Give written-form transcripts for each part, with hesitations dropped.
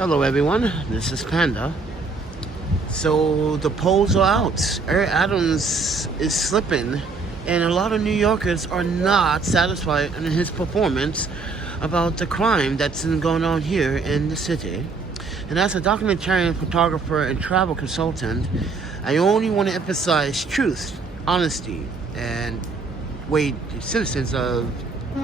Hello everyone, this is Panda. So the polls are out. Eric Adams is slipping, and a lot of New Yorkers are not satisfied in his performance about the crime that's going on here in the city. And as a documentarian photographer and travel consultant, I only want to emphasize truth, honesty, and way citizens of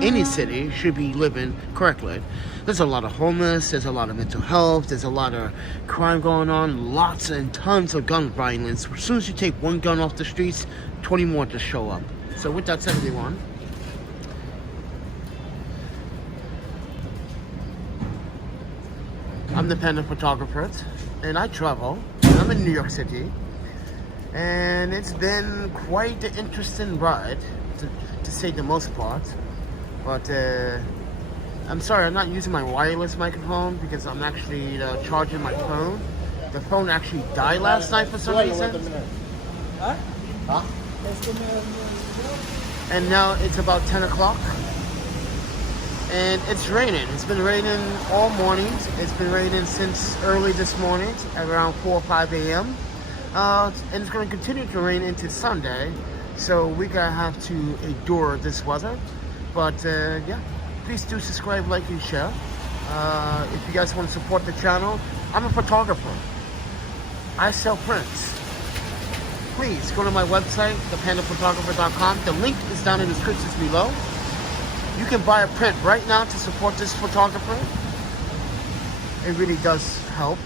any city should be living correctly. There's a lot of homeless, there's a lot of mental health, there's a lot of crime going on, lots and tons of gun violence. As soon as you take one gun off the streets, 20 more just show up. So with that said, everyone, I'm the Panda Photographer, and I travel. I'm in New York City, and it's been quite an interesting ride, to say the most part. But I'm sorry, I'm not using my wireless microphone because I'm actually charging my phone. The phone actually died last night for some reason. And now it's about 10 o'clock. And it's raining. It's been raining all morning. It's been raining since early this morning, around 4 or 5 a.m. And it's going to continue to rain into Sunday. So we're going to have to endure this weather. But yeah, please do subscribe, like, and share. If you guys want to support the channel, I'm a photographer. I sell prints. Please go to my website, ThePandaPhotographer.com. The link is down in the description below. You can buy a print right now to support this photographer. It really does help.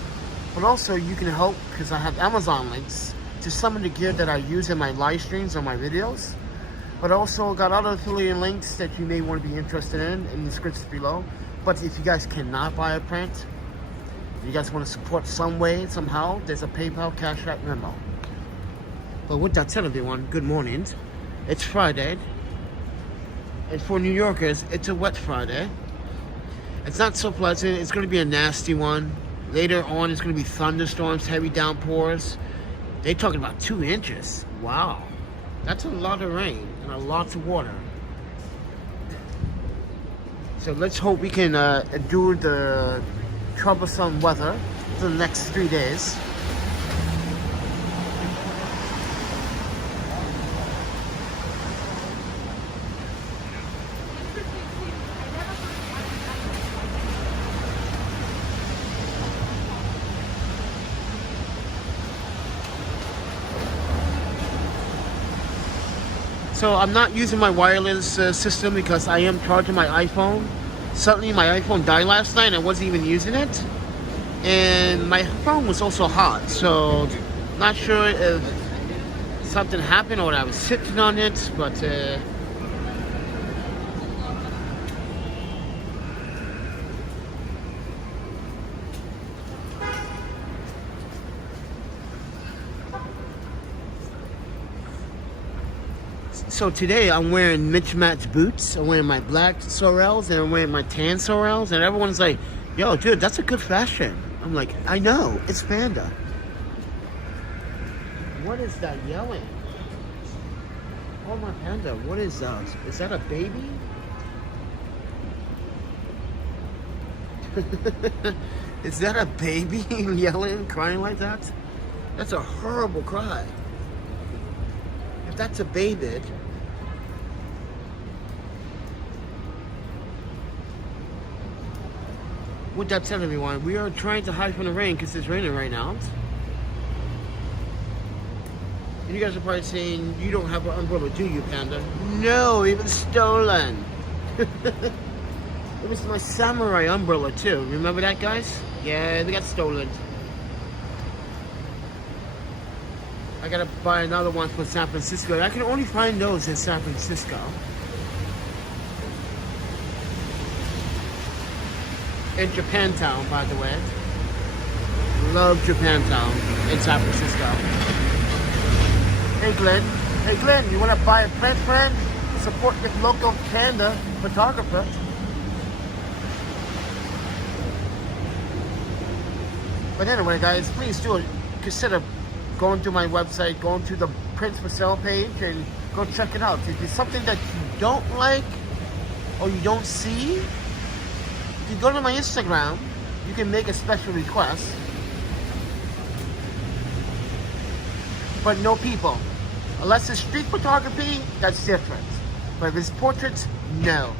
But also you can help because I have Amazon links to some of the gear that I use in my live streams or my videos. But also got other affiliate links that you may want to be interested in the description below. But if you guys cannot buy a print, if you guys want to support some way, somehow, there's a PayPal, Cash App, Venmo. But with that said, everyone, good morning. It's Friday. And for New Yorkers, it's a wet Friday. It's not so pleasant. It's going to be a nasty one. Later on, it's going to be thunderstorms, heavy downpours. They're talking about 2 inches. Wow. That's a lot of rain and a lot of water. So let's hope we can endure the troublesome weather for the next 3 days. So I'm not using my wireless system because I am charging my iPhone. Suddenly my iPhone died last night and I wasn't even using it. And my phone was also hot, so not sure if something happened or I was sitting on it, but so today I'm wearing mismatched boots. I'm wearing my black Sorels and I'm wearing my tan Sorels, and everyone's like, yo dude, that's a good fashion. I'm like, I know, it's Panda. What is that yelling? Oh my Panda, what is that? Is that a baby? Is that a baby yelling, crying like that? That's a horrible cry. If that's a baby. With that said, everyone, we are trying to hide from the rain because it's raining right now. And you guys are probably saying, you don't have an umbrella, do you, Panda? No, it was stolen. It was my samurai umbrella, too. Remember that, guys? Yeah, they got stolen. I gotta buy another one for San Francisco. I can only find those in San Francisco. In Japantown, by the way. Love Japantown in San Francisco. Hey Glenn. Hey Glenn, you wanna buy a print, friend? Support your local Panda photographer. But anyway, guys, please do consider going to my website, going to the prints for sale page, and go check it out. If it's something that you don't like or you don't see, you go to my Instagram, you can make a special request. But no people. Unless it's street photography, that's different. But if it's portraits, no.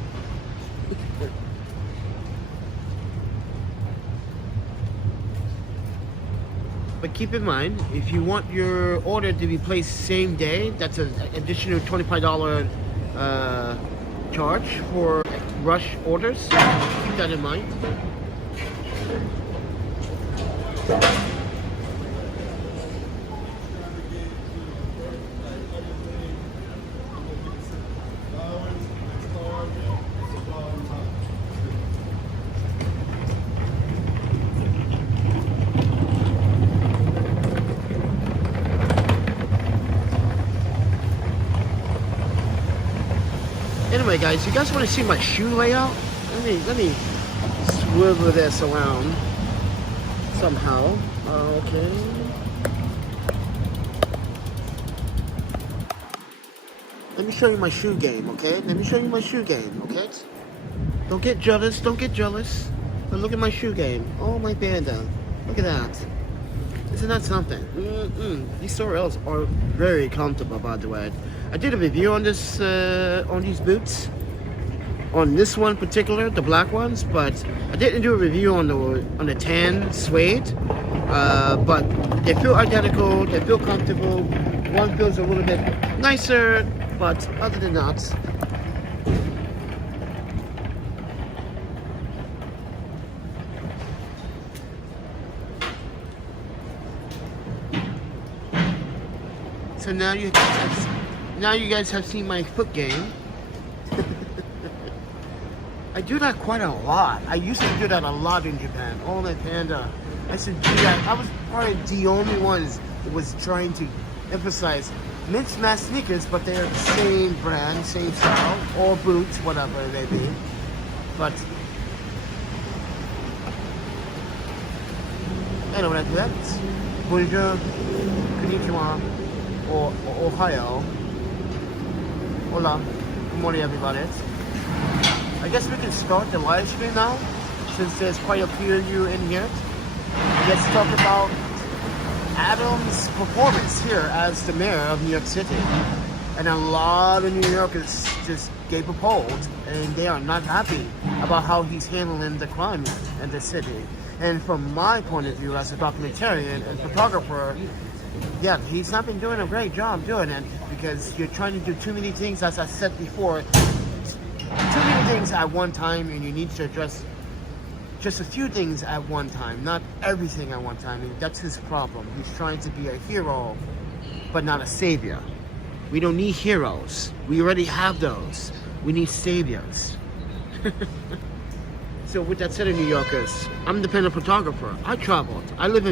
But keep in mind, if you want your order to be placed same day, that's an additional $25 charge for rush orders. Keep that in mind. Anyway, guys, you guys want to see my shoe layout? Let me swivel this around somehow. Okay. Let me show you my shoe game, okay? Let me show you my shoe game, okay? Don't get jealous, don't get jealous. But look at my shoe game. Oh, my panda. Look at that. Isn't that something? These sorels are very comfortable, by the way. I did a review on this, on these boots, on this one particular, the black ones, but I didn't do a review on the tan suede. But they feel identical, they feel comfortable. One feels a little bit nicer, but other than that. So now you guys have seen my foot game. I do that quite a lot. I used to do that a lot in Japan. Oh, my panda. I used to do that. I was probably the only one that was trying to emphasize mixed match sneakers, but they're the same brand, same style, or boots, whatever it may be. But anyway, after that, bonjour, konnichiwa, or Ohio. Hola, good morning, everybody. I guess we can start the live stream now, since there's quite a few of you in here. Let's talk about Adam's performance here as the mayor of New York City. And a lot of New Yorkers just gave a poll, and they are not happy about how he's handling the crime in the city. And from my point of view as a documentarian and photographer, yeah, he's not been doing a great job doing it, because you're trying to do too many things, as I said before, too many things at one time, and you need to address just a few things at one time, not everything at one time. And that's his problem. He's trying to be a hero, but not a savior. We don't need heroes. We already have those. We need saviors. So with that said, New Yorkers, I'm the ThePandaPhotographer. I traveled. I live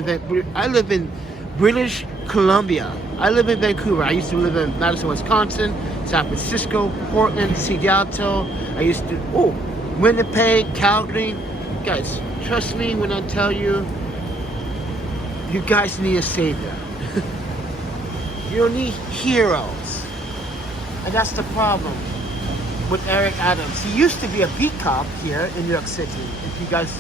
in British Columbia. I live in Vancouver. I used to live in Madison, Wisconsin, San Francisco, Portland, Seattle. I used to, Winnipeg, Calgary. Guys, trust me when I tell you, you guys need a savior. You don't need heroes. And that's the problem with Eric Adams. He used to be a beat cop here in New York City. If you guys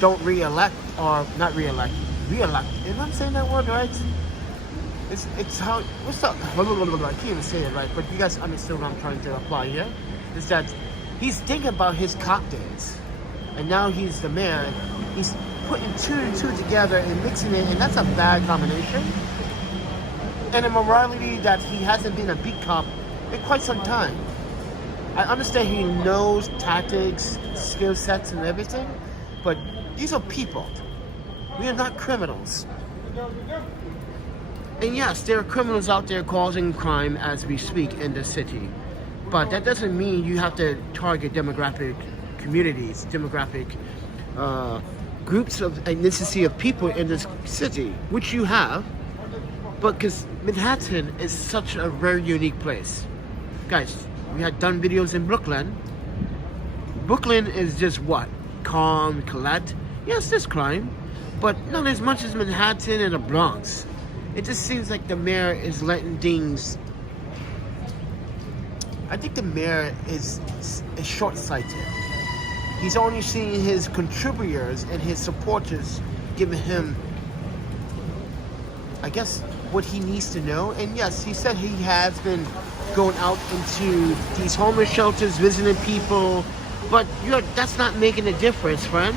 don't re-elect, or not re-elect, re-elect. If I'm saying that word right, it's how, what's up? I can't even say it right, but you guys understood what I'm trying to apply here. Is that he's thinking about his cop days, and now he's the mayor. He's putting two and two together and mixing it, and that's a bad combination. And a morality that he hasn't been a beat cop in quite some time. I understand he knows tactics, skill sets, and everything, but these are people. We are not criminals. And yes, there are criminals out there causing crime as we speak in the city. But that doesn't mean you have to target demographic communities, demographic groups of ethnicity of people in this city, which you have. But because Manhattan is such a very unique place. Guys, we had done videos in Brooklyn. Brooklyn is just what? Calm, collect. Yes, there's crime, but not as much as Manhattan and the Bronx. It just seems like the mayor is letting things... I think the mayor is short-sighted. He's only seeing his contributors and his supporters giving him, I guess, what he needs to know. And yes, he said he has been going out into these homeless shelters, visiting people, but that's not making a difference, friend.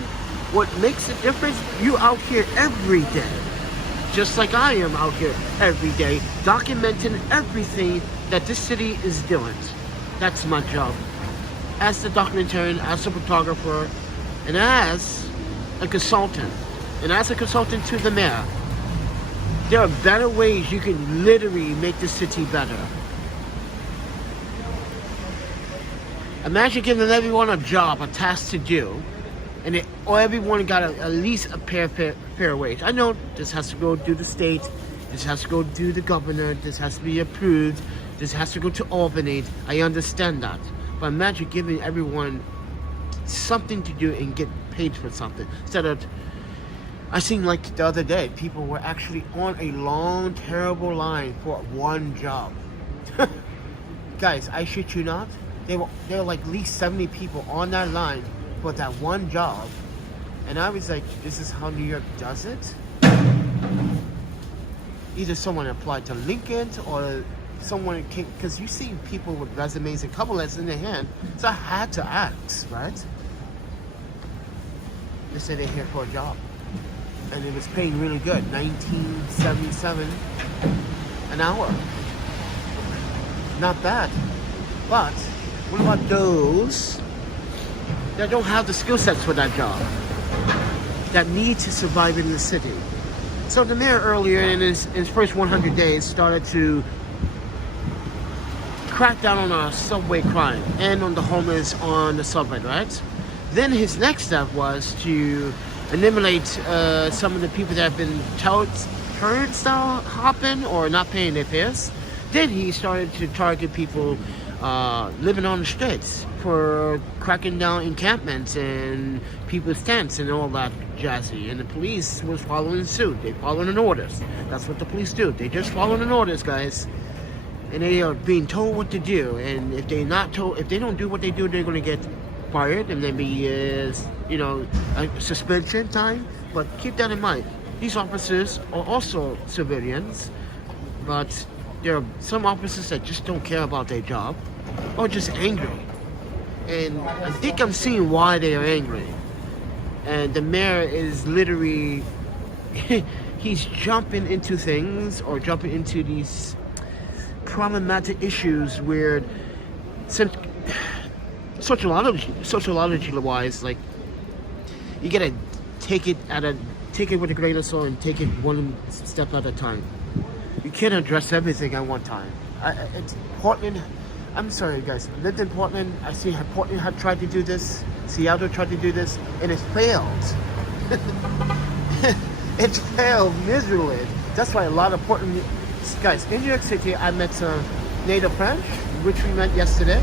What makes a difference, you out here every day, just like I am out here every day, documenting everything that this city is doing. That's my job. As the documentarian, as a photographer, and as a consultant, and as a consultant to the mayor, there are better ways you can literally make the city better. Imagine giving everyone a job, a task to do, and everyone got at least a fair wage. I know this has to go through the state, this has to go through the governor, this has to be approved, this has to go to Albany. I understand that. But imagine giving everyone something to do and get paid for something. Instead of, I seen like the other day, people were actually on a long, terrible line for one job. Guys, I shit you not. There were like at least 70 people on that line for that one job. And I was like, this is how New York does it? Either someone applied to Lincoln or someone came, because you see people with resumes and cover letters in their hand. So I had to ask, right? They said they're here for a job. And it was paying really good, $19.77 an hour. Not bad. But what about those that don't have the skill sets for that job, that need to survive in the city? So the mayor earlier in his first 100 days started to crack down on our subway crime and on the homeless on the subway, right? Then his next step was to eliminate some of the people that have been turnstile hopping or not paying their fares. Then he started to target people living on the streets for cracking down encampments and people's tents and all that jazzy. And the police was following suit. They following orders. That's what the police do. They just following orders, guys. And they are being told what to do. And if they're not told, if they don't do what they do, they're going to get fired, and then be a suspension time. But keep that in mind. These officers are also civilians, but there are some officers that just don't care about their job, or just angry. And I think I'm seeing why they are angry. And the mayor is literally, he's jumping into things, or jumping into these problematic issues where sociology wise, like, you gotta take it with a grain of salt and take it one step at a time. You can't address everything at one time. It's Portland. I'm sorry, guys. I lived in Portland. I see how Portland had tried to do this. Seattle tried to do this, and it failed. It failed miserably. That's why a lot of Portland guys in New York City. I met some native French, which we met yesterday.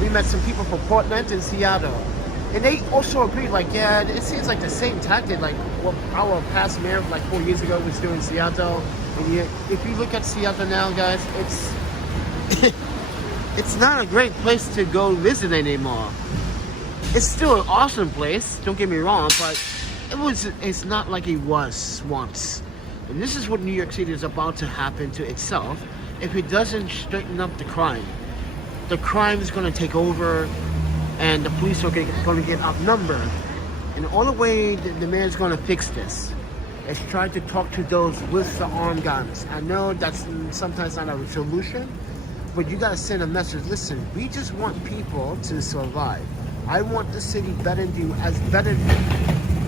We met some people from Portland and Seattle, and they also agreed. Like, yeah, it seems like the same tactic like what our past mayor, like 4 years ago, was doing in Seattle. And yet, if you look at Seattle now, guys, it's not a great place to go visit anymore. It's still an awesome place, don't get me wrong, but it's not like it was once. And this is what New York City is about to happen to itself if it doesn't straighten up the crime. The crime is going to take over, and the police are going to get outnumbered. And the only way the mayor's going to fix this is try to talk to those with the armed guns. I know that's sometimes not a solution, but you got to send a message. Listen, we just want people to survive. I want the city better than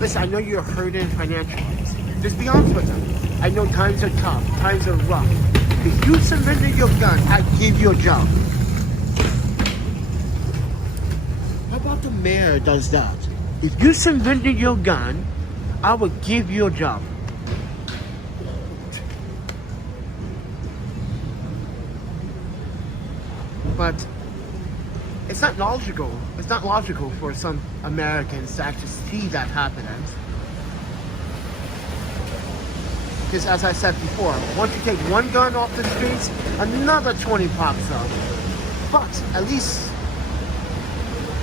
listen, I know you're hurting financially. Just be honest with them. I know times are tough, times are rough. If you surrender your gun, I give you a job. How about the mayor does that? If you surrender your gun, I will give you a job. But it's not logical. It's not logical for some Americans to actually see that happening. Because as I said before, once you take one gun off the streets, another 20 pops up. But at least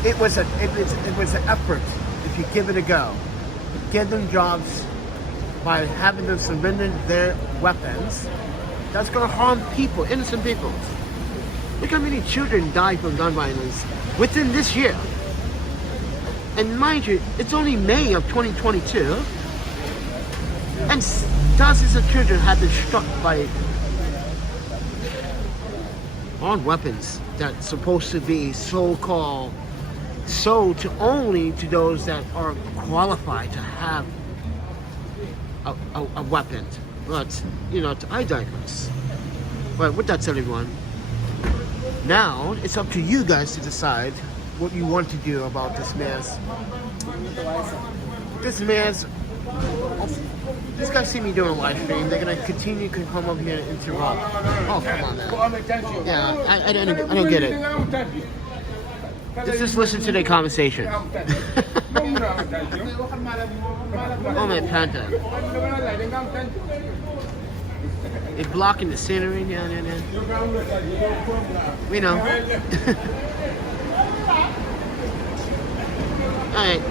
it was an effort if you give it a go. Give them jobs by having them surrender their weapons. That's going to harm people, innocent people. Look how many children died from gun violence within this year. And mind you, it's only May of 2022, and dozens of children have been struck by armed weapons that's supposed to be so-called sold to only to those that are qualified to have a weapon. But, you know, I digress. But with that said, everyone, now it's up to you guys to decide what you want to do about this man's. These guys see me doing a live stream. They're gonna continue to come up here and interrupt. Oh, come on, man. Yeah, I don't get it. Just listen to their conversation. Oh, man, Panda. They're blocking the scenery down there. We know. Alright.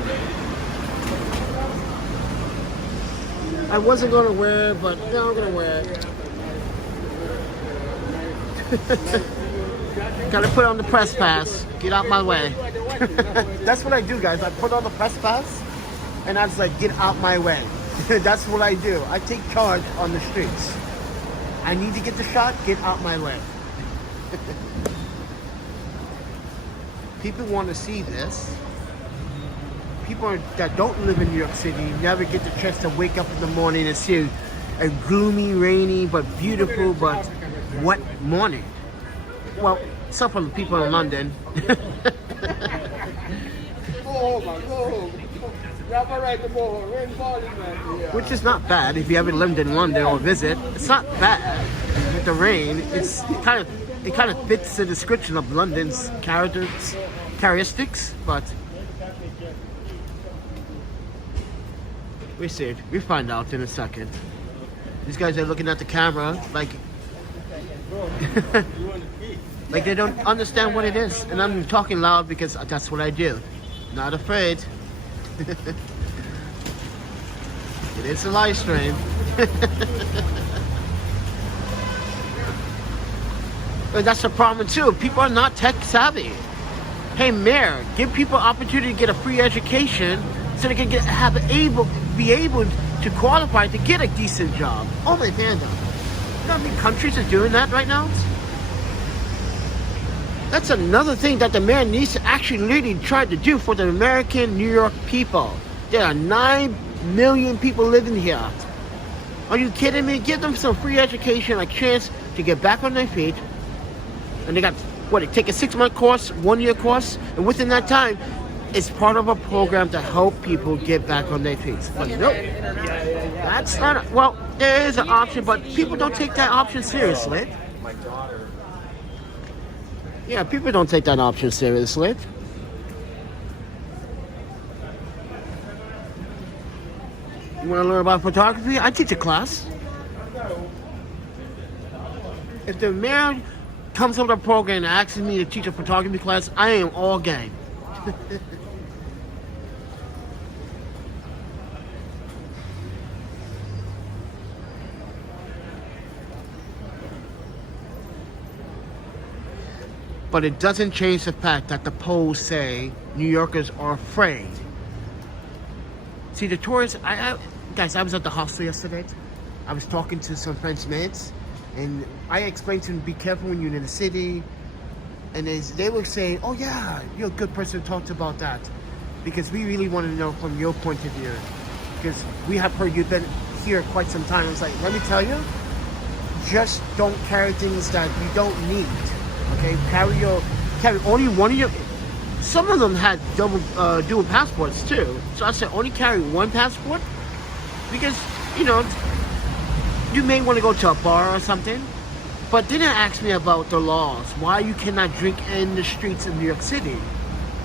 I wasn't going to wear it, but now I'm going to wear it. Gotta put on the press pass. Get out my way. That's what I do, guys. I put on the press pass, and I was like, get out my way. That's what I do. I take charge on the streets. I need to get the shot, get out my way. People want to see this. People that don't live in New York City never get the chance to wake up in the morning and see a gloomy, rainy, but beautiful, but wet morning. Well, except for the people in London. Which is not bad if you ever lived in London or visit. It's not bad with the rain. It kind of fits the description of London's characteristics, but we see. We find out in a second. These guys are looking at the camera like like they don't understand what it is, and I'm talking loud because that's what I do. Not afraid. It is a live stream. But that's the problem too. People are not tech savvy. Hey, Mayor, give people opportunity to get a free education so they can be able to qualify to get a decent job. Oh my God. You know how many countries are doing that right now? That's another thing that the mayor needs to actually really try to do for the American New York people. There are 9 million people living here. Are you kidding me? Give them some free education, a chance to get back on their feet. And they got, they take a 6-month course, 1-year course, and within that time, it's part of a program to help people get back on their feet. But nope, that's not, well, there is an option, but people don't take that option seriously. Yeah, people don't take that option seriously. You want to learn about photography? I teach a class. If the mayor comes up with a program and asks me to teach a photography class, I am all game. But it doesn't change the fact that the polls say New Yorkers are afraid. See, the tourists, guys, I was at the hostel yesterday. I was talking to some French mates, and I explained to them, be careful when you're in the city. And they were saying, oh yeah, you're a good person to talk to about that. Because we really want to know from your point of view. Because we have heard you've been here quite some time. I was like, let me tell you, just don't carry things that you don't need. Okay, carry only one of your. Some of them had dual passports too. So I said only carry one passport because you may want to go to a bar or something. But they didn't ask me about the laws, why you cannot drink in the streets of New York City.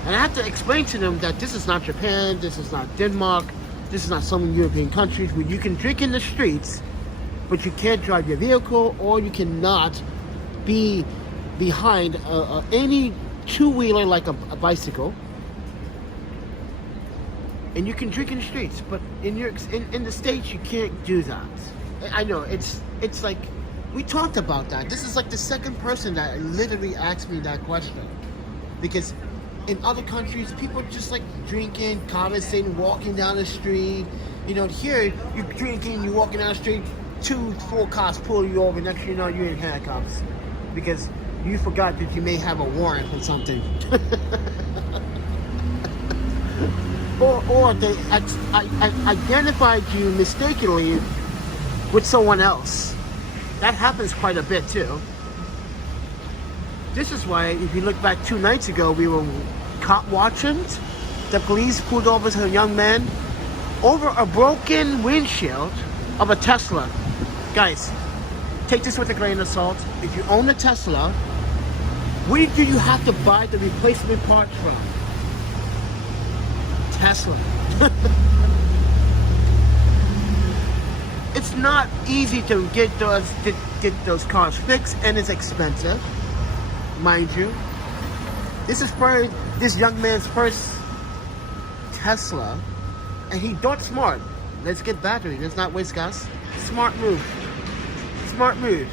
And I have to explain to them that this is not Japan, this is not Denmark, this is not some European countries where you can drink in the streets, but you can't drive your vehicle or you cannot be behind any two-wheeler like a bicycle and you can drink in the streets. But in the States, you can't do that. I know it's like we talked about that. This is like the second person that literally asked me that question, because in other countries, people just like drinking, conversating, walking down the street. You know, here you're drinking, you're walking down the street, 2-4 cops pull you over. Next thing you know, you're in handcuffs because you forgot that you may have a warrant or something. or they identified you mistakenly with someone else. That happens quite a bit too. This is why, if you look back 2 nights ago, we were caught watching. The police pulled over to a young man over a broken windshield of a Tesla. Guys, take this with a grain of salt. If you own a Tesla, where do you have to buy the replacement parts from? Tesla. It's not easy to get those cars fixed, and it's expensive, mind you. This is probably this young man's first Tesla, and he thought smart. Let's get battery. Let's not waste gas. Smart move. Smart move.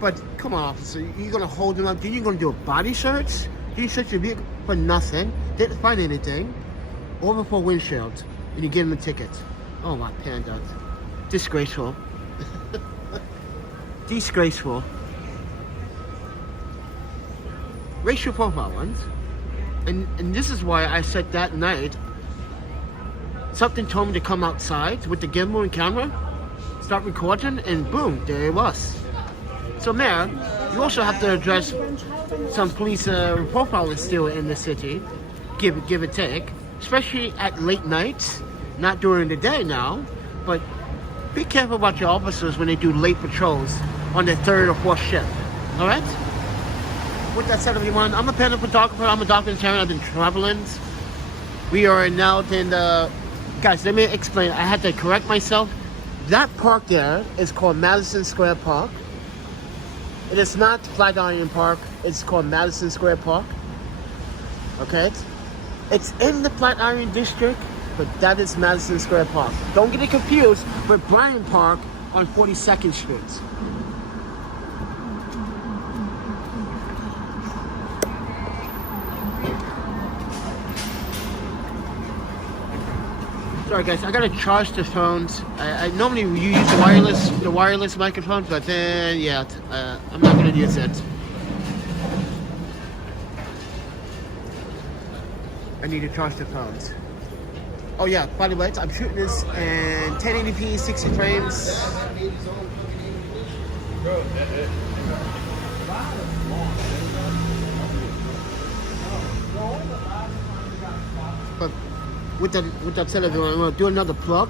But come on, officer, you're gonna hold him up. Then you're gonna do a body search? You search your vehicle for nothing. Didn't find anything. Over for windshield, and you give him a ticket. Oh my panda. Disgraceful. Disgraceful. Racial profile ones. And this is why I said that night, something told me to come outside with the gimbal and camera, start recording, and boom, there it was. So man, you also have to address some police profiling still in the city, give or take, especially at late nights, not during the day now, but be careful about your officers when they do late patrols on their 3rd or 4th shift, all right? With that said, everyone, I'm a Panda photographer. I'm a documentarian. I've been traveling. We are now in the... Guys, let me explain. I had to correct myself. That park there is called Madison Square Park. It is not Flatiron Park. It's called Madison Square Park. Okay? It's in the Flatiron District, but that is Madison Square Park. Don't get it confused with Bryant Park on 42nd Street. Sorry guys, I gotta charge the phones. I normally use the wireless microphone, but then yeah, I'm not gonna use it. I need to charge the phones. Oh yeah, by the way, I'm shooting this in 1080p, 60 frames. But with that said, everyone, I'm gonna do another plug.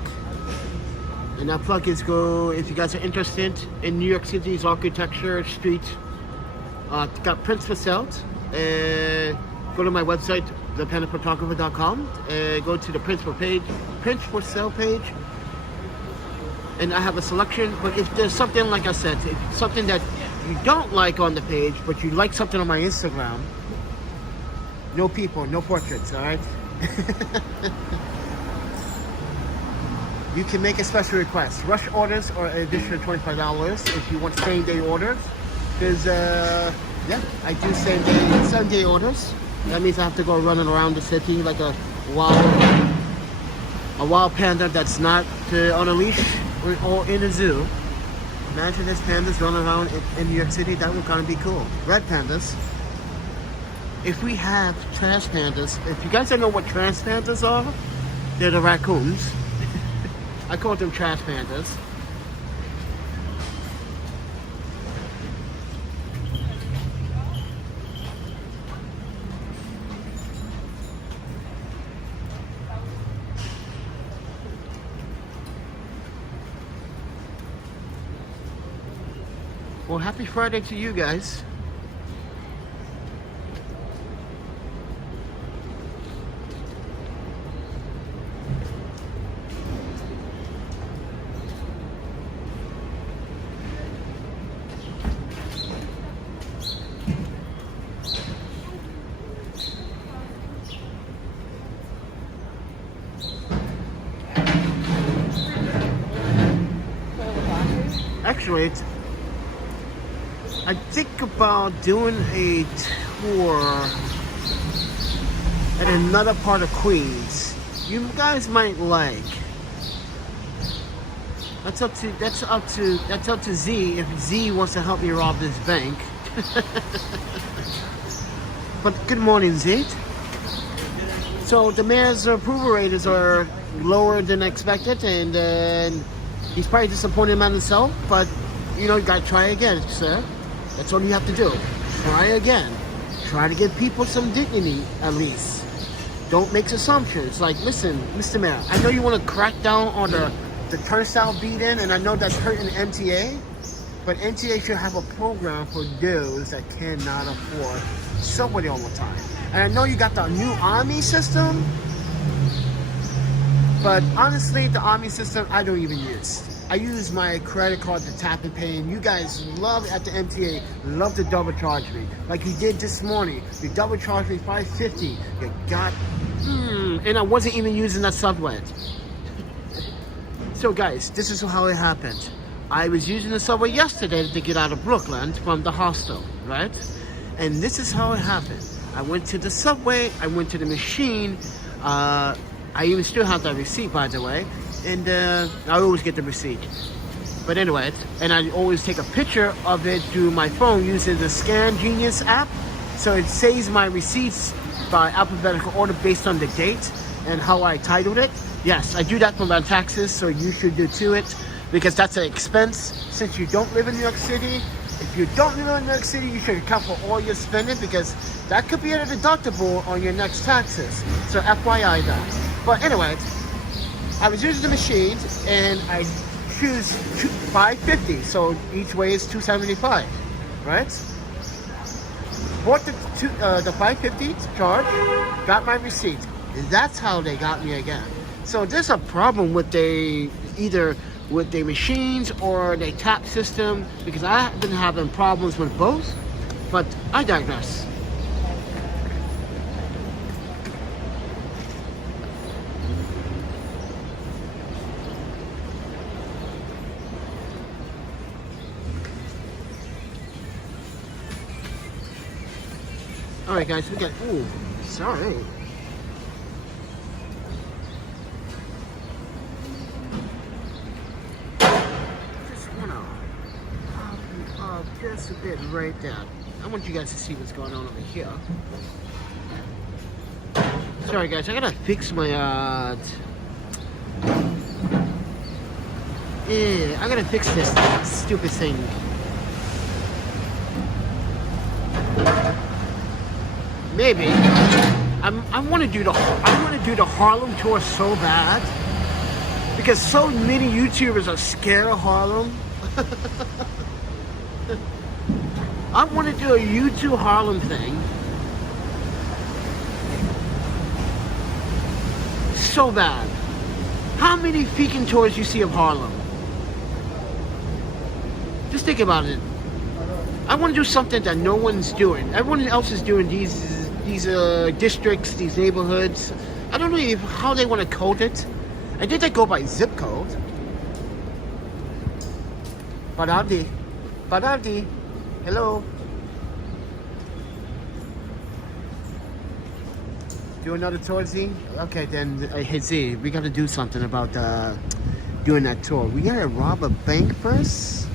And that plug is if you guys are interested in New York City's architecture, street, got prints for sale. Go to my website, ThePandaPhotographer.com. Go to the prints for sale page. And I have a selection, but if there's something, like I said, something that you don't like on the page, but you like something on my Instagram, no people, no portraits, all right? You can make a special request. Rush orders or an additional $25 if you want same-day orders. Because, yeah, I do same-day orders. That means I have to go running around the city like a wild panda that's not on a leash or in a zoo. Imagine this pandas running around in New York City. That would kind of be cool. Red pandas. If we have trans pandas, if you guys don't know what trans pandas are, they're the raccoons. I call them trash pandas. Well, happy Friday to you guys. fluctuates. I think about doing a tour at another part of Queens. You guys might like. That's up to Z if Z wants to help me rob this bank. But good morning, Z. So the mayor's approval ratings are lower than expected, and he's probably disappointed in himself. But you know, you gotta try again, sir. That's all you have to do. Try again. Try to give people some dignity, at least. Don't make assumptions. Like, listen, Mr. Mayor, I know you want to crack down on the turnstile beat-in, and I know that's hurting NTA, but NTA should have a program for those that cannot afford subway all the time. And I know you got the new Army system, but honestly, the Army system I don't even use. I use my credit card to tap and pay, and you guys love at the MTA, love to double charge me. Like you did this morning. You double charged me $5.50. You got, and I wasn't even using that subway. So guys, this is how it happened. I was using the subway yesterday to get out of Brooklyn from the hostel, right? And this is how it happened. I went to the subway, I went to the machine, I even still have that receipt, by the way. And I always get the receipt. But anyway, and I always take a picture of it through my phone using the Scan Genius app. So it saves my receipts by alphabetical order based on the date and how I titled it. Yes, I do that for my taxes, so you should do too it, because that's an expense since you don't live in New York City. If you don't live in New York City, you should account for all your spending, because that could be a deductible on your next taxes. So FYI that. But anyway, I was using the machine, and I choose $5.50, so each way is $2.75, right? Bought the $5.50 charge, got my receipt. And that's how they got me again. So there's a problem with either with the machines or the tap system, because I've been having problems with both, but I digress. Alright guys, we got, ooh, sorry. Just wanna pop up just a bit right there. I want you guys to see what's going on over here. Sorry guys, I gotta fix my, I gotta fix this stupid thing. Maybe. I want to do the Harlem tour so bad, because so many YouTubers are scared of Harlem. I want to do a YouTube Harlem thing so bad. How many freaking tours you see of Harlem? Just think about it. I want to do something that no one's doing. Everyone else is doing these districts, these neighborhoods. I don't know how they want to code it. I think they go by zip code. Badabdi. Hello. Do another tour, Z? Okay, then, hey Z, we gotta do something about doing that tour. We gotta rob a bank first.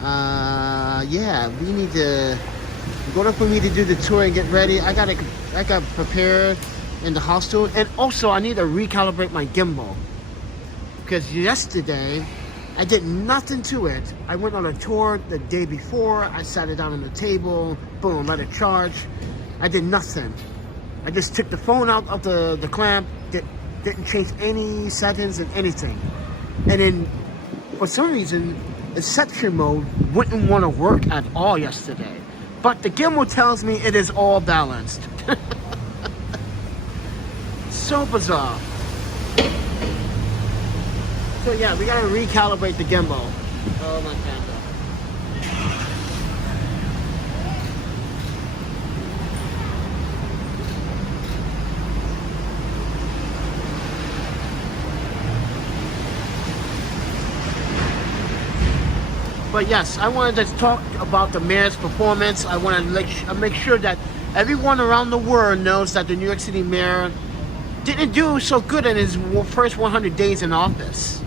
Yeah, we need to. In order for me to do the tour and get ready, I got prepared in the hostel, and also I need to recalibrate my gimbal, because yesterday I did nothing to it. I went on a tour the day before. I sat it down on the table, boom, let it charge. I did nothing. I just took the phone out of the clamp, didn't change any settings and anything, and then for some reason the section mode wouldn't want to work at all yesterday. But the gimbal tells me it is all balanced. So bizarre. So yeah, we gotta recalibrate the gimbal. Oh my God. But But yes, I wanted to talk about the mayor's performance. I want to make sure that everyone around the world knows that the New York City mayor didn't do so good in his first 100 days in office.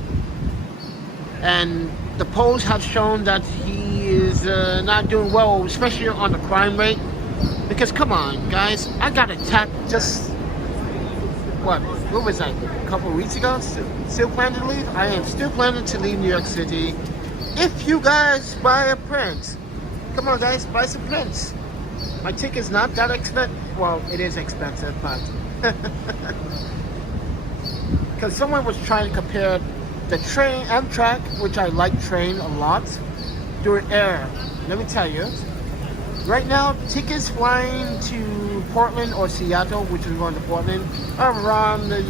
And the polls have shown that he is not doing well, especially on the crime rate. Because come on, guys, I got attacked just, what was that, a couple of weeks ago? Still planning to leave? I am still planning to leave New York City. If you guys buy a print, come on guys, buy some prints. My ticket's not that expensive. Well, it is expensive, but because someone was trying to compare the train, Amtrak, which I like train a lot, doing air. Let me tell you, right now, tickets flying to Portland or Seattle, which is going to Portland, are around the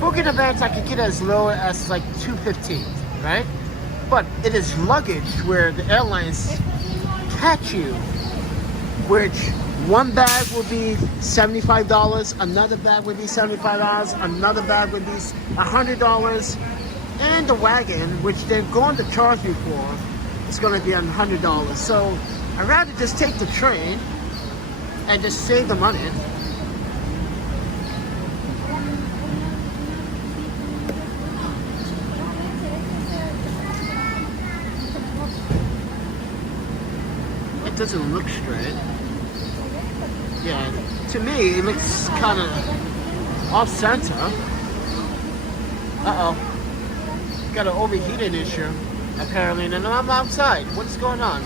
booking advance. I can get as low as like $215, right? But it is luggage where the airlines catch you, which one bag will be $75, another bag would be $75, another bag would be $100, and the wagon, which they're going to charge you for, is going to be $100. So I'd rather just take the train and just save the money. It doesn't look straight. Yeah, to me, it looks kind of off-center. Uh-oh. Got an overheated issue, apparently, and I'm outside. What's going on?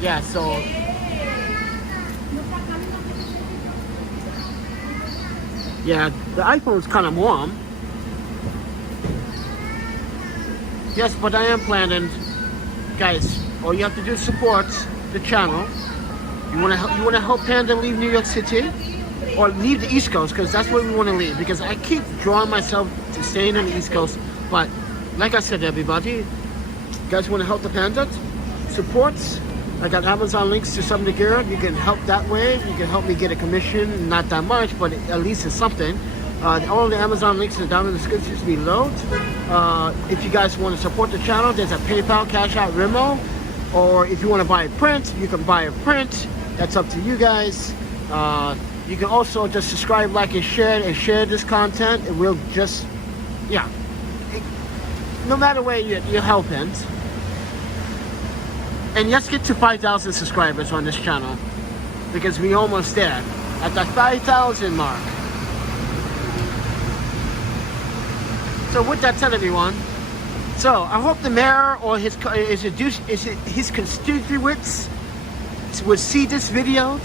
Yeah, so... yeah, the iPhone's kind of warm. Yes, but I am planning... guys, all you have to do is support the channel. You want to help Panda leave New York City, or leave the East Coast, because that's where we want to leave. Because I keep drawing myself to staying on the East Coast, but like I said, everybody, you guys want to help the Panda, support. I got Amazon links to some of the gear. You can help that way. You can help me get a commission, not that much, but at least it's something. All the Amazon links are down in the description below. If you guys want to support the channel, there's a PayPal, cash.app, Venmo. Or if you want to buy a print, you can buy a print. That's up to you guys. You can also just subscribe, like, and share this content. It will just, yeah. No matter where you're helping. And let's get to 5,000 subscribers on this channel, because we're almost there at the 5,000 mark. So with that said, everyone, so I hope the mayor or his constituents would see this video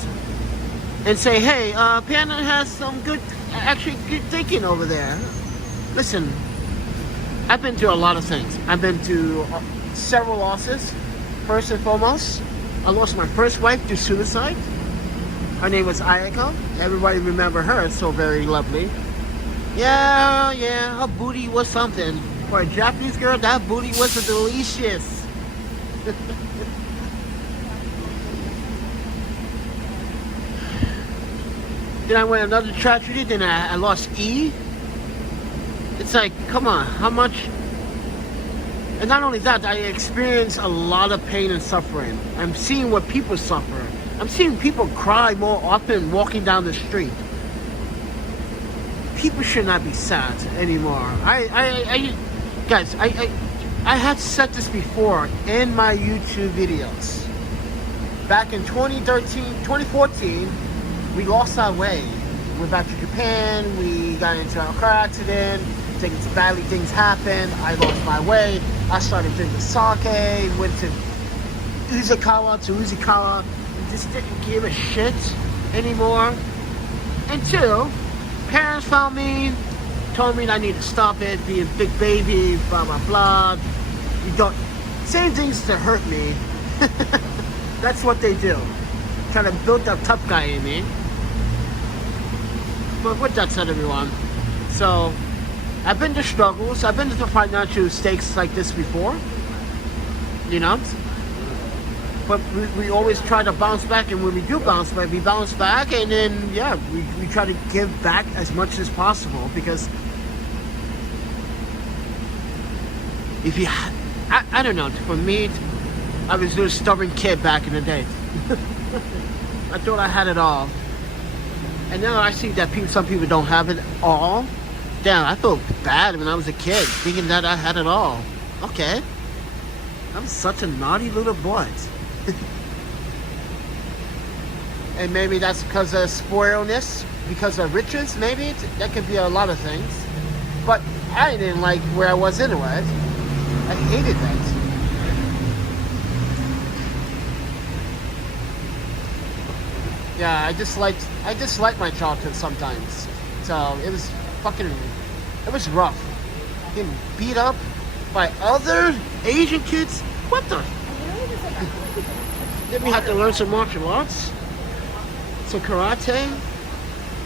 and say, hey, Panda has some good thinking over there. Listen, I've been through a lot of things. I've been through several losses. First and foremost, I lost my first wife to suicide. Her name was Ayako. Everybody remember her, so very lovely. Yeah, her booty was something. For a Japanese girl, that booty was delicious. Then I went another tragedy, then I lost E. It's like, come on, how much? And not only that, I experienced a lot of pain and suffering. I'm seeing what people suffer. I'm seeing people cry more often walking down the street. People should not be sad anymore. Guys, I had said this before in my YouTube videos. Back in 2014, we lost our way. We went back to Japan, we got into a car accident, things happened, I lost my way, I started drinking sake, went to Uzikawa, just didn't give a shit anymore. Until parents found me, told me I need to stop it, being a big baby, blah blah blah. You don't same things to hurt me. That's what they do. Trying to build that tough guy in me. But with that said, everyone, so I've been to struggles, I've been to financial stakes like this before, you know. But we always try to bounce back, and when we do bounce back, we bounce back, and then, yeah, we try to give back as much as possible, because if you, I don't know. For me, I was a stubborn kid back in the day. I thought I had it all, and now I see that some people don't have it all. Damn, I felt bad when I was a kid, thinking that I had it all. Okay, I'm such a naughty little boy. And maybe that's because of spoiledness, because of riches, maybe. That could be a lot of things. But I didn't like where I was anyway. I hated that. Yeah, I just liked my childhood sometimes. So it was rough. Getting beat up by other Asian kids. What the? Then we had to learn some martial arts. So karate.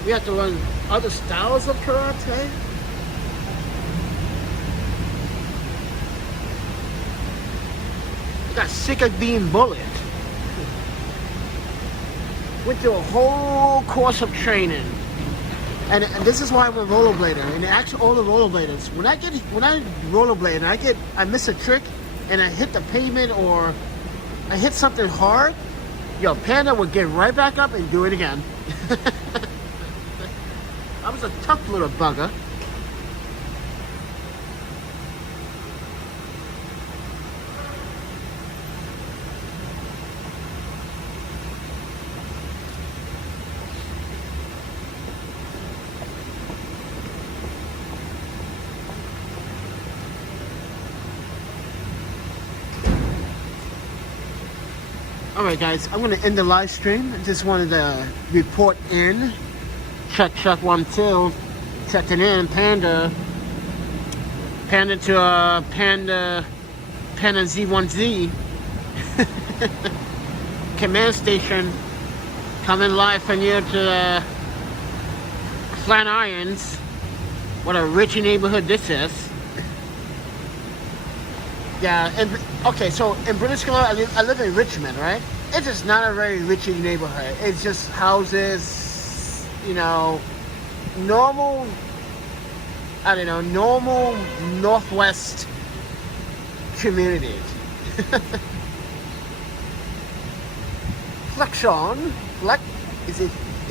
We had to learn other styles of karate. I got sick of being bullied. Went through a whole course of training, and this is why I'm a rollerblader. And actually, all the rollerbladers, when I rollerblade and I miss a trick, and I hit the pavement or I hit something hard, yo, Panda would get right back up and do it again. I was a tough little bugger. Alright guys, I'm going to end the live stream. I just wanted to report in. Check 1 2. Checking in. Panda to Panda Z1Z. Command station. Coming live from here to Flatirons. What a rich neighborhood this is. Yeah, and okay, so in British Columbia, I live in Richmond, right? It's just not a very rich neighborhood. It's just houses, you know, normal, I don't know, normal Northwest communities. Flexion, is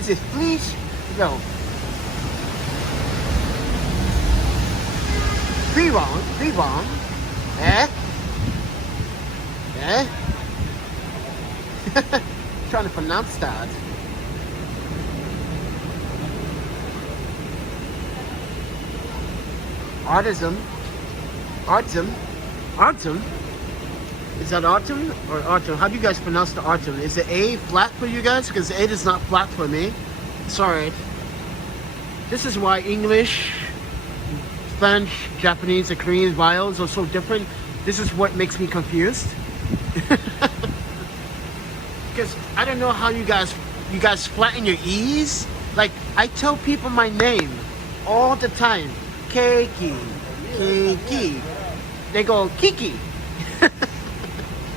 it fleece? No. Free wrong. Eh? Trying to pronounce that. Artism. Is that autumn or autumn? How do you guys pronounce the autumn? Is the A flat for you guys? Because the A is not flat for me. Sorry. This is why English, French, Japanese, and Korean bios are so different. This is what makes me confused. Because I don't know how you guys flatten your E's. Like, I tell people my name all the time. Keiki. They go, Kiki.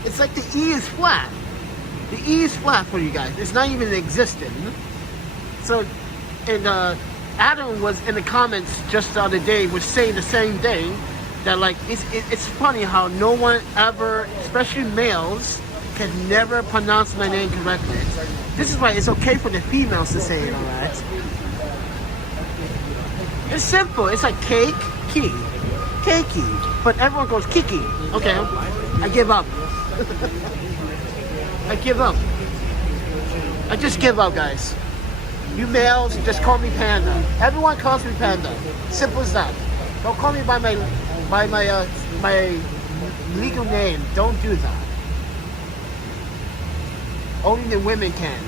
It's like the E is flat. The E is flat for you guys. It's not even existing. So, and Adam was in the comments just the other day, was saying the same thing. That like, it's funny how no one ever, especially males, can never pronounce my name correctly. This is why it's okay for the females to say it, alright? It's simple. It's like cake, key, cakey. But everyone goes kiki. Okay, I give up. I give up. I just give up, guys. You males, just call me Panda. Everyone calls me Panda. Simple as that. Don't call me by my legal name. Don't do that. Only the women can.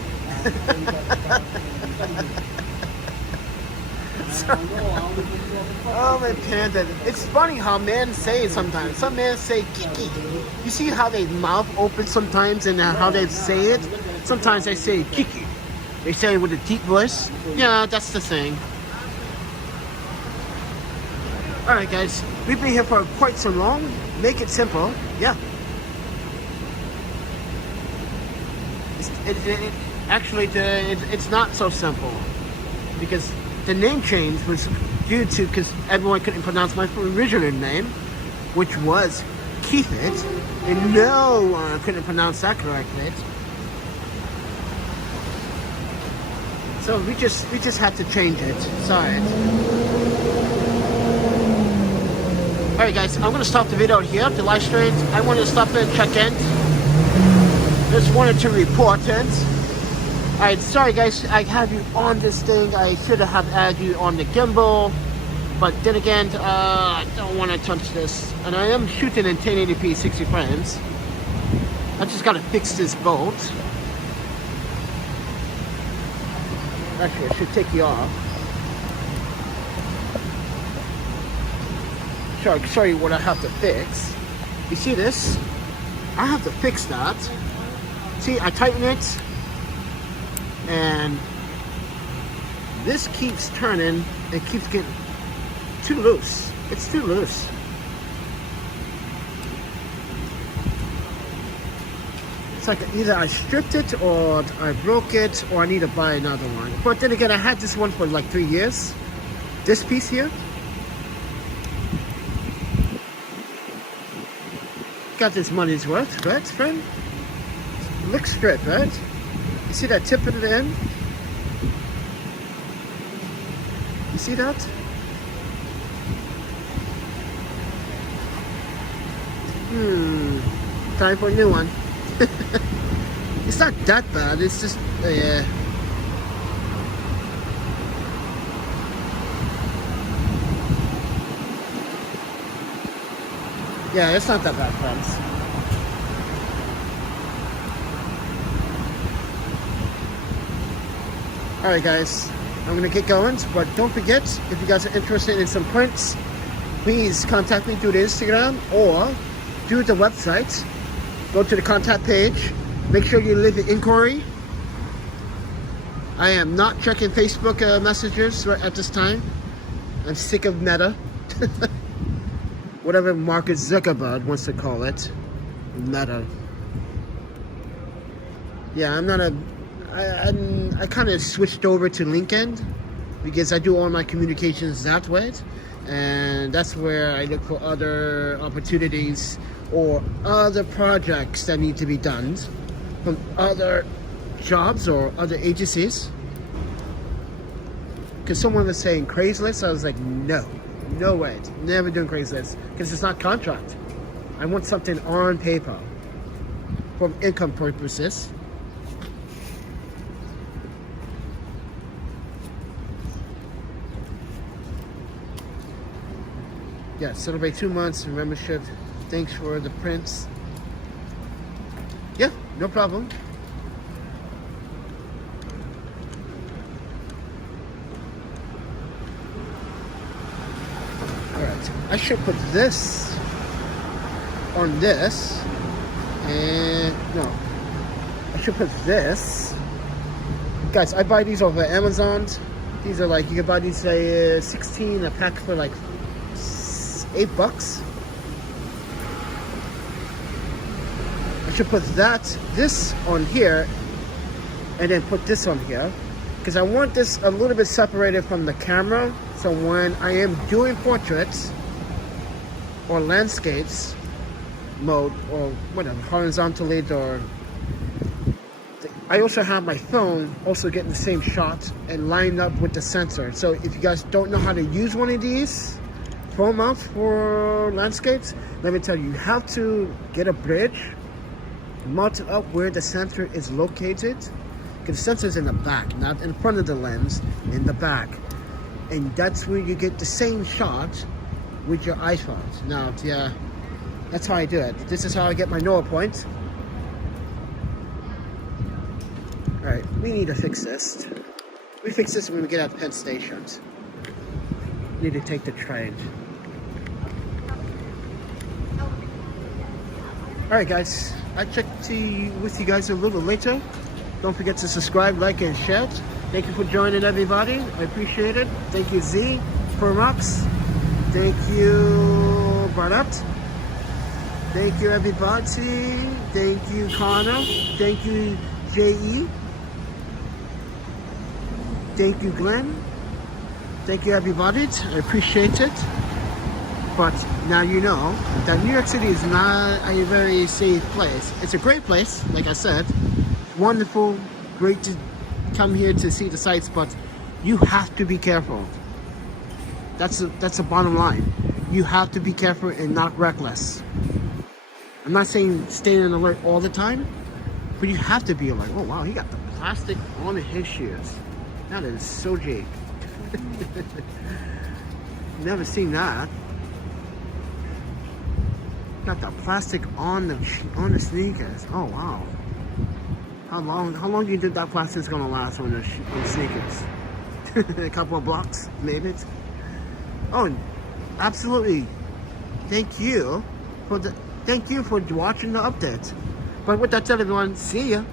Oh my Panda. It's funny how men say it sometimes. Some men say Kiki. You see how they mouth open sometimes and how they say it? Sometimes they say Kiki. They say it with a deep voice. Yeah, that's the thing. Alright guys, we've been here for quite so long. Make it simple. Yeah. Actually, it's not so simple. Because the name change was due to, because everyone couldn't pronounce my original name. which was keep it. And no, I couldn't pronounce that correctly. So we just had to change it. Sorry. Alright guys, I'm gonna stop the video here, the live stream. I wanted to stop and check in. Just wanted to report it. Alright, sorry guys, I have you on this thing. I should have added you on the gimbal. But then again, I don't want to touch this. And I am shooting in 1080p 60 frames. I just gotta fix this bolt. Actually, I should take you off. Sure, I can show you what I have to fix. You see this? I have to fix that. See, I tighten it. And this keeps turning. It keeps getting too loose. It's too loose. It's like either I stripped it or I broke it or I need to buy another one. But then again, I had this one for like 3 years. This piece here. Got this money's worth, right, friend? Looks straight, right? You see that tip at the end? You see that? Time for a new one. It's not that bad, it's just, yeah. Yeah, it's not that bad, friends. Alright guys, I'm gonna get going, but don't forget, if you guys are interested in some prints, please contact me through the Instagram or through the website. Go to the contact page. Make sure you leave an inquiry. I am not checking Facebook messages right at this time. I'm sick of Meta. Whatever Mark Zuckerberg wants to call it. Meta. Yeah, I'm not a... I kind of switched over to LinkedIn because I do all my communications that way. And that's where I look for other opportunities or other projects that need to be done from other jobs or other agencies. Because someone was saying Craigslist, I was like, no way, never doing Craigslist because it's not contract. I want something on paper for income purposes. Yeah, celebrate 2 months membership. Thanks for the prints. Yeah, no problem. Alright, I should put this on this. And no, I should put this. Guys, I buy these over Amazon. These are like, you can buy these 16 a pack for like $8. I should put this on here and then put this on here because I want this a little bit separated from the camera, so when I am doing portraits or landscapes mode or whatever, horizontally, or I also have my phone also getting the same shot and lined up with the sensor. So if you guys don't know how to use one of these phone mounts for landscapes, let me tell you, you have to get a bridge, mount it up where the sensor is located, because the sensor is in the back, not in front of the lens, in the back, and that's where you get the same shot with your iPhone. Now, yeah, that's how I do it. This is how I get my NOAA point. All right, we need to fix this. We fix this when we get out of Penn Station. We need to take the train. Alright guys, I'll check with you guys a little later. Don't forget to subscribe, like, and share. Thank you for joining everybody. I appreciate it. Thank you Z for Max. Thank you Barat. Thank you everybody. Thank you Connor. Thank you JE. Thank you Glenn. Thank you everybody. I appreciate it. But now you know that New York City is not a very safe place. It's a great place, like I said. Wonderful, great to come here to see the sights, but you have to be careful. That's the bottom line. You have to be careful and not reckless. I'm not saying stay on alert all the time, but you have to be alert. Oh wow, he got the plastic on his shoes. That is so Jake. Never seen that. Got the plastic on the sneakers. Oh wow. How long do you think that plastic's gonna last on the sneakers? A couple of blocks, maybe. Oh, absolutely. Thank you for watching the update. But with that said, everyone, see ya.